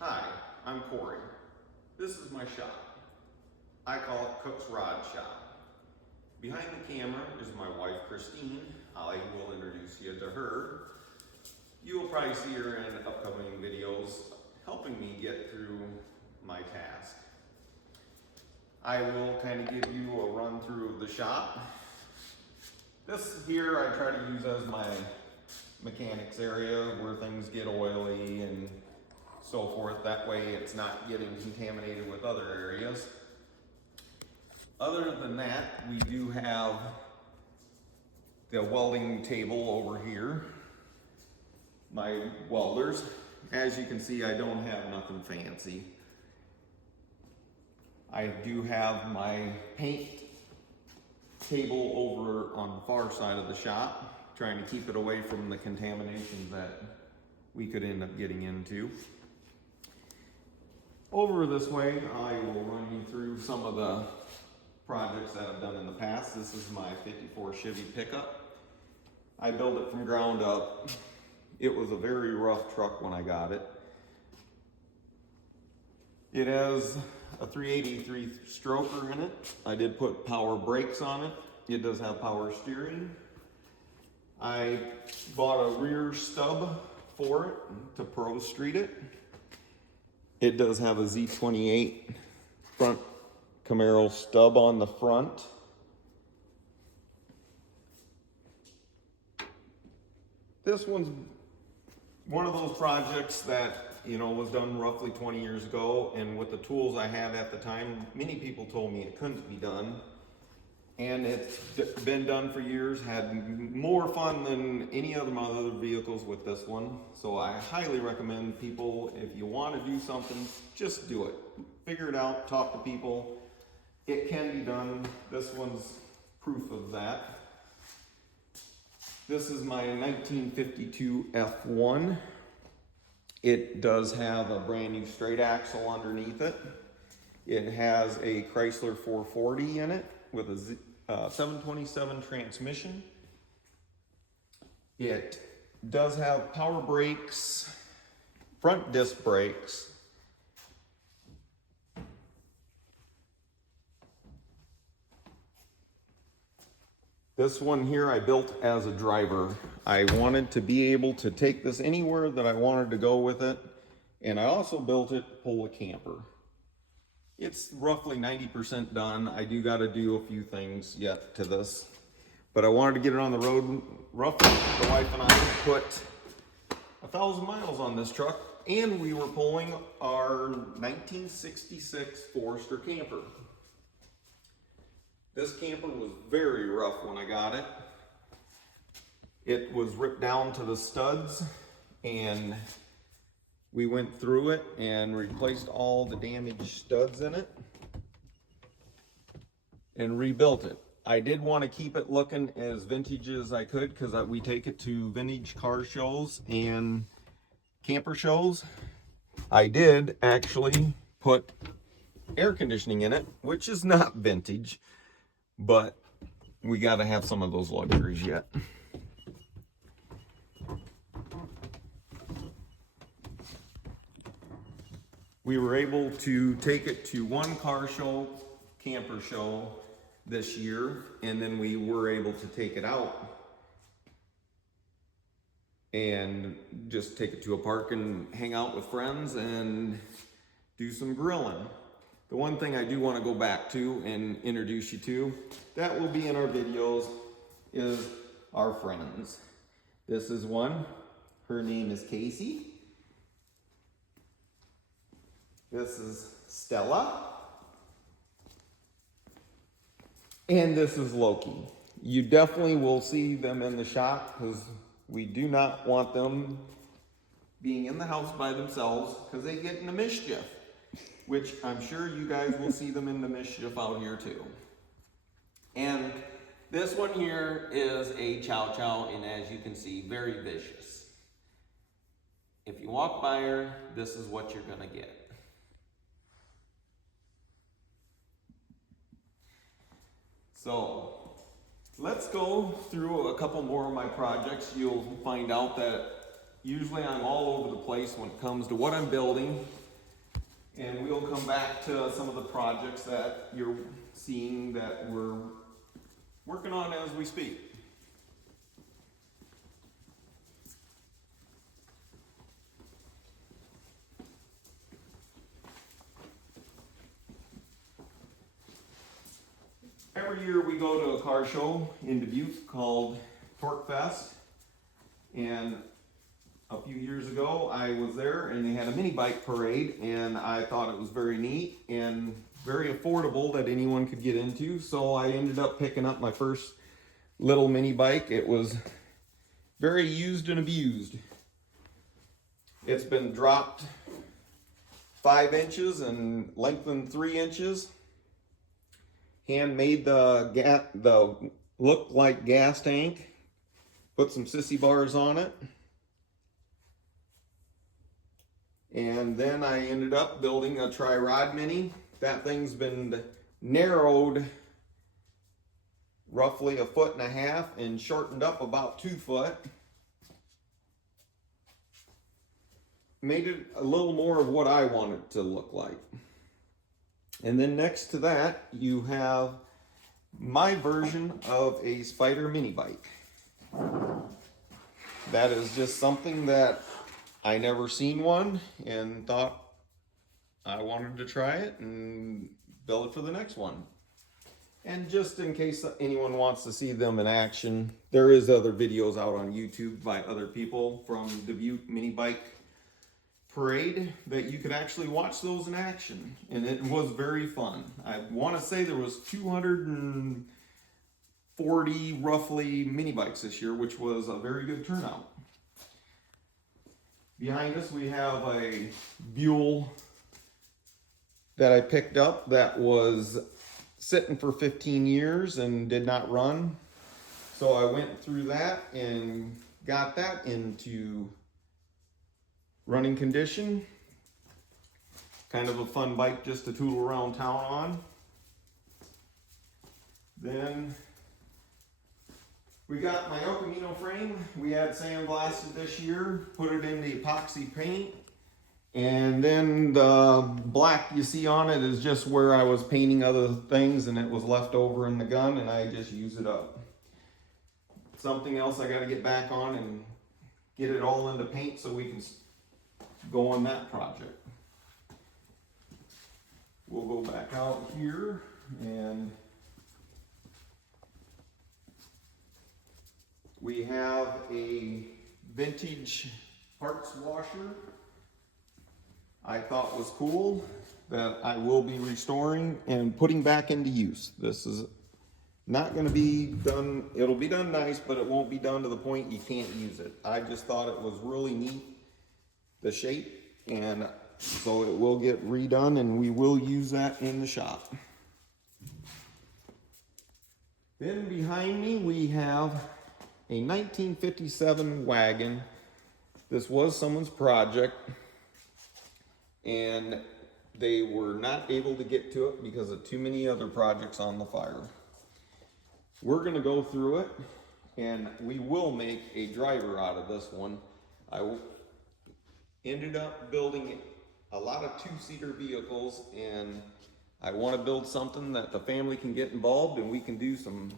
Hi, I'm Corey. This is my shop. I call it Cook's Rod Shop. Behind the camera is my wife, Christine. I will introduce you to her. You will probably see her in upcoming videos helping me get through my task. I will kind of give you a run through of the shop. This here I try to use as my mechanics area where things get oily and so forth. That way it's not getting contaminated with other areas. Other than that, we do have the welding table over here. My welders. As you can see, I don't have nothing fancy. I do have my paint table over on the far side of the shop, trying to keep it away from the contamination that we could end up getting into. Over this way, I will run you through some of the projects that I've done in the past. This is my 54 Chevy pickup. I built it from ground up. It was a very rough truck when I got it. It has a 383 stroker in it. I did put power brakes on it. It does have power steering. I bought a rear stub for it to Pro Street it. It does have a Z28 front Camaro stub on the front. This one's one of those projects that, was done roughly 20 years ago, and with the tools I had at the time, many people told me it couldn't be done. And it's been done for years, had more fun than any of my other vehicles with this one. So I highly recommend people, if you want to do something, just do it. Figure it out, talk to people. It can be done. This one's proof of that. This is my 1952 F1. It does have a brand new straight axle underneath it. It has a Chrysler 440 in it with a 727 transmission. It does have power brakes, front disc brakes. This one here I built as a driver. I wanted to be able to take this anywhere that I wanted to go with it. And I also built it to pull a camper. It's roughly 90% done. I do gotta do a few things yet to this. But I wanted to get it on the road. Roughly, the wife and I put 1,000 miles on this truck. And we were pulling our 1966 Forester camper. This camper was very rough when I got it. It was ripped down to the studs, and we went through it and replaced all the damaged studs in it and rebuilt it. I did want to keep it looking as vintage as I could because we take it to vintage car shows and camper shows. I did actually put air conditioning in it, which is not vintage, but we got to have some of those luxuries yet. We were able to take it to one car show, camper show this year, and then we were able to take it out and just take it to a park and hang out with friends and do some grilling. The one thing I do want to go back to and introduce you to, that will be in our videos, is our friends. This is one. Her name is Casey. This is Stella. And this is Loki. You definitely will see them in the shop because we do not want them being in the house by themselves because they get into mischief. Which I'm sure you guys will see them in the mischief out here too. And this one here is a Chow Chow, and as you can see, very vicious. If you walk by her, this is what you're gonna get. So let's go through a couple more of my projects. You'll find out that usually I'm all over the place when it comes to what I'm building. and we'll come back to some of the projects that you're seeing that we're working on as we speak. Every year we go to a car show in Dubuque called Torque Fest, and a few years ago I was there and they had a mini bike parade, and I thought it was very neat and very affordable that anyone could get into, so I ended up picking up my first little mini bike. It was very used and abused. It's been dropped 5 inches and lengthened 3 inches. Hand made the look like gas tank. Put some sissy bars on it. And then I ended up building a tri-rod mini. That thing's been narrowed roughly 1.5 foot and shortened up about 2 foot. Made it a little more of what I want it to look like. And then next to that, you have my version of a Spyder mini bike. That is just something that I never seen one and thought I wanted to try it and build it for the next one. And just in case anyone wants to see them in action, there is other videos out on YouTube by other people from Dubuque Mini Bike Parade that you could actually watch those in action, and it was very fun. I want to say there was 240 roughly mini bikes this year, which was a very good turnout. Behind us we have a Buell that I picked up that was sitting for 15 years and did not run, so I went through that and got that into running condition. Kind of a fun bike just to tootle around town on. Then we got my El Camino frame. We had sandblasted this year, put it in the epoxy paint, and then the black you see on it is just where I was painting other things and it was left over in the gun and I just use it up. Something else I got to get back on and get it all into paint so we can go on that project. We'll go back out here and we have a vintage parts washer I thought was cool that I will be restoring and putting back into use. This is not going to be done, it'll be done nice, but it won't be done to the point you can't use it. I just thought it was really neat, the shape, and so it will get redone and we will use that in the shop. Then behind me we have a 1957 wagon. This was someone's project and they were not able to get to it because of too many other projects on the fire. We're going to go through it and we will make a driver out of this one. I ended up building a lot of 2-seater vehicles and I want to build something that the family can get involved and we can do some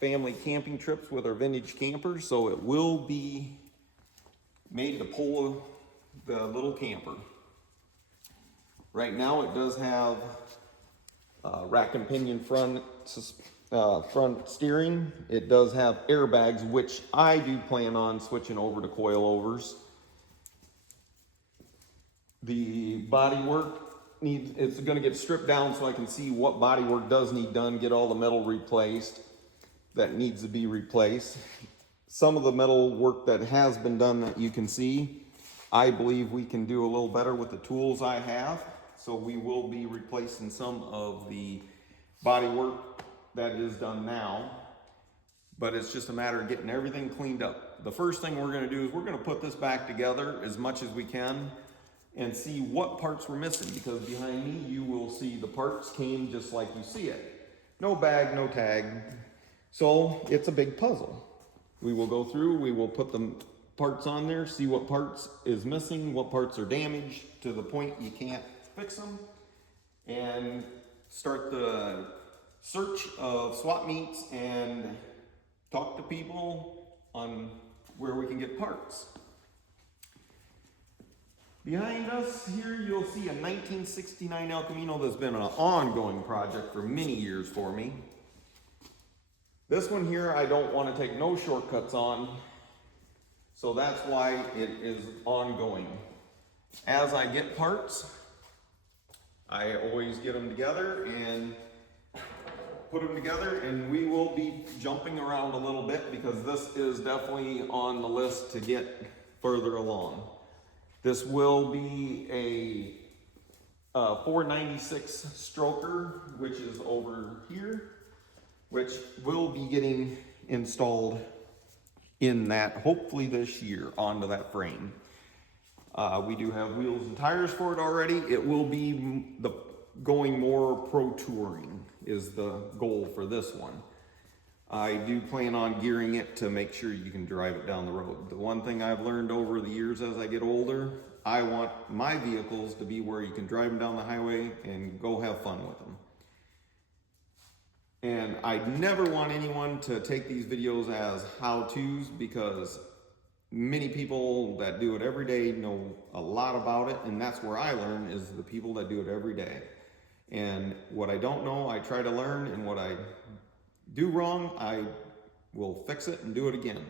family camping trips with our vintage campers, so it will be made to pull the little camper. Right now it does have rack and pinion front steering. It does have airbags, which I do plan on switching over to coilovers. The body work it's going to get stripped down so I can see what body work does need done, get all the metal replaced that needs to be replaced. Some of the metal work that has been done that you can see, I believe we can do a little better with the tools I have. So we will be replacing some of the body work that is done now, but it's just a matter of getting everything cleaned up. The first thing we're going to do is we're going to put this back together as much as we can and see what parts we're missing, because behind me you will see the parts came just like you see it. No bag, no tag. So it's a big puzzle. We will go through, we will put the parts on there, see what parts is missing, what parts are damaged to the point you can't fix them, and start the search of swap meets and talk to people on where we can get parts. Behind us here, you'll see a 1969 El Camino that's been an ongoing project for many years for me. This one here, I don't want to take no shortcuts on, so that's why it is ongoing. As I get parts, I always get them together and put them together, and we will be jumping around a little bit because this is definitely on the list to get further along. This will be a 496 stroker, which is over here, which will be getting installed in that hopefully this year onto that frame. We do have wheels and tires for it already. It will be going more pro touring is the goal for this one. I do plan on gearing it to make sure you can drive it down the road. The one thing I've learned over the years as I get older, I want my vehicles to be where you can drive them down the highway and go have fun with them. And I never want anyone to take these videos as how-tos, because many people that do it every day know a lot about it, and that's where I learn, is the people that do it every day. And what I don't know, I try to learn, and what I do wrong, I will fix it and do it again.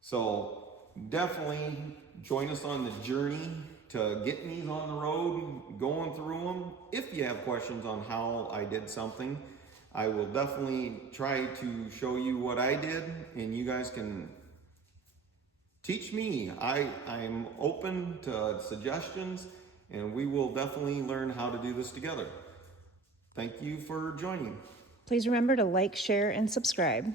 So definitely join us on the journey to getting these on the road, going through them. If you have questions on how I did something, I will definitely try to show you what I did, and you guys can teach me. I'm open to suggestions, and we will definitely learn how to do this together. Thank you for joining. Please remember to like, share, and subscribe.